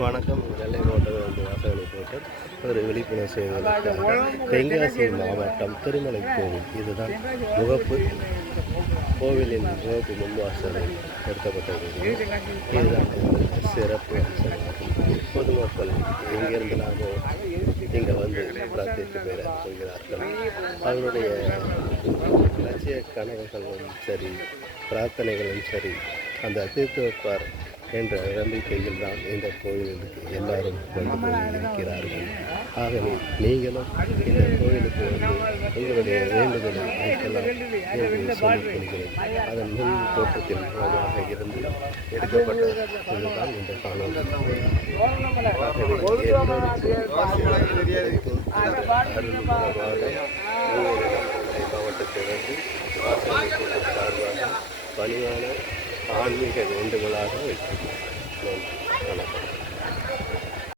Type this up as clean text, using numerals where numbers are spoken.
வணக்கம். நெல்லை மாவட்டம் வாசகனை கோட்டம் ஒரு விழிப்புணர்வு செய்வதற்காக தென்காசி மாவட்டம் திருமலை கோவில் இதுதான் முகப்பு. கோவிலின் முகப்பு முன்வாசலில் எடுக்கப்பட்டது. இதுதான் சிறப்பு அம்சம். பொதுமக்கள் எங்கிருந்தாலும் இங்கே வந்து பிரார்த்தித்து பெற போகிறார்கள். அவருடைய லட்சிய கனவுகளும் சரி, பிரார்த்தனைகளும் சரி, அந்த தீர்த்து வைப்பார் என்ற நம்பிக்கையில் தான் இந்த கோயிலுக்கு எல்லாரும் வந்து கொண்டிருக்கிறார்கள். ஆகவே நீங்களும் இந்த கோயிலுக்கு வந்து உங்களுடைய வேண்டுதலை வைக்கலாம் என்று சொல்லிக்கொள்கிறேன். அதன் முன் தோற்றத்தின் மூலமாக இருந்து எடுக்கப்பட்டதுதான் இந்த காணொலி. மாவட்டத்திலிருந்து சார்பாக பணியான ஆன்மீக வேண்டுகோளாக வைக்கிறேன். வணக்கம்.